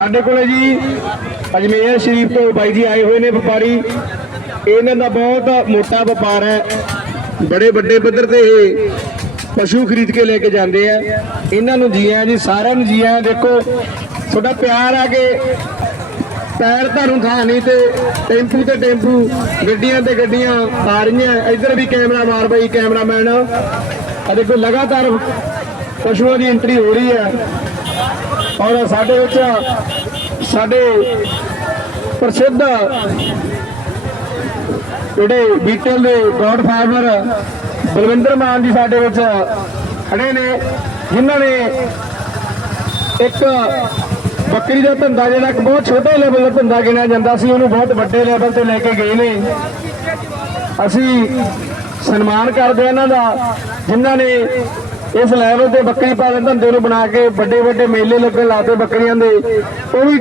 ਸਾਡੇ ਕੋਲੇ ਜੀ ਅਜਮੇਰ ਸ਼ਰੀਫ ਤੋਂ ਬਾਈ ਜੀ ਆਏ ਹੋਏ ਨੇ ਵਪਾਰੀ। ਇਹਨਾਂ ਦਾ ਬਹੁਤ ਮੋਟਾ ਵਪਾਰ ਹੈ। ਬੜੇ ਵੱਡੇ ਪੱਧਰ ਤੇ ਇਹ ਪਸ਼ੂ ਖਰੀਦ ਕੇ ਲੈ ਕੇ ਜਾਂਦੇ ਆ। ਇਹਨਾਂ ਨੂੰ ਜੀ ਆਇਆਂ ਜੀ, ਸਾਰਿਆਂ ਨੂੰ ਜੀ ਆਇਆਂ। ਦੇਖੋ, ਤੁਹਾਡਾ ਪਿਆਰ ਆ ਕੇ ਪੈਰ ਤੁਹਾਨੂੰ ਥਾਂ ਨਹੀਂ ਤੇ ਟੈਂਪੂ ਤੇ ਟੈਂਪੂ, ਗੱਡੀਆਂ ਤੇ ਗੱਡੀਆਂ ਆ ਰਹੀਆਂ। ਇੱਧਰ ਵੀ ਕੈਮਰਾ ਮਾਰ ਬਈ, ਕੈਮਰਾਮੈਨ। ਆ ਦੇਖੋ, ਲਗਾਤਾਰ ਪਸ਼ੂਆਂ ਦੀ ਐਂਟਰੀ ਹੋ ਰਹੀ ਹੈ। ਔਰ ਸਾਡੇ ਵਿੱਚ ਸਾਡੇ ਪ੍ਰਸਿੱਧ ਜਿਹੜੇ ਬੀਟਲ ਦੇ ਗੋਡ ਫਾਰਮਰ ਬਲਵਿੰਦਰ ਮਾਨ ਜੀ ਸਾਡੇ ਵਿੱਚ ਖੜੇ ਨੇ, ਜਿਨ੍ਹਾਂ ਨੇ ਇੱਕ ਬੱਕਰੀ ਦਾ ਧੰਦਾ ਜਿਹੜਾ ਇੱਕ ਬਹੁਤ ਛੋਟੇ ਲੈਵਲ ਦਾ ਧੰਦਾ ਗਿਣਿਆ ਜਾਂਦਾ ਸੀ, ਉਹਨੂੰ ਬਹੁਤ ਵੱਡੇ ਲੈਵਲ ਤੇ ਲੈ ਕੇ ਗਏ ਨੇ। ਅਸੀਂ ਸਨਮਾਨ ਕਰਦੇ ਹਾਂ ਇਹਨਾਂ ਦਾ, ਜਿਨ੍ਹਾਂ ਨੇ ਇਸ ਲੈਵਲ ਤੇ ਬੱਕਰੀ ਪਾਲਣ ਧੰਦੇ ਨੂੰ ਬਣਾ ਕੇ ਵੱਡੇ ਵੱਡੇ ਮੇਲੇ ਲੱਗਣ ਲਾਤੇ ਬੱਕਰੀਆਂ ਦੇ। ਉਹ ਵੀ